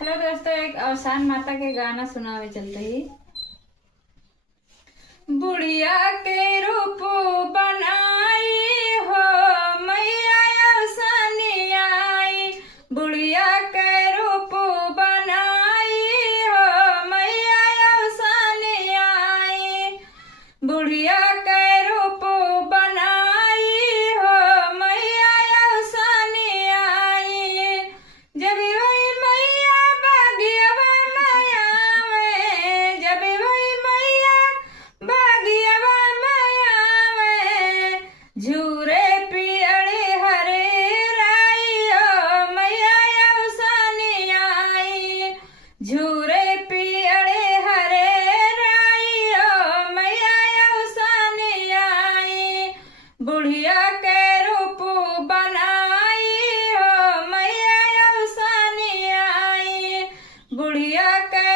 Hello दोस्तों, एक अवसान माता के गाना सुनावे चलते ही। बुढ़िया के रूप बनाई हो मैया अवसानी आई। बुढ़िया के रूप बनाई हो मैया अवसानी आई। बुढ़िया के रूप बनाई हो मैया अवसानी आई। जब वही मैया बागियवा माया में, जब वही मैया बागियवा माया में, झूरे पियड़े हरे राइयो मैया अवसानी आई। झूरे पियड़े हरे राइयो मैया अवसानी आई। बुढ़िया के रूप बनाई हो मैया अवसानी आई। बुढ़िया के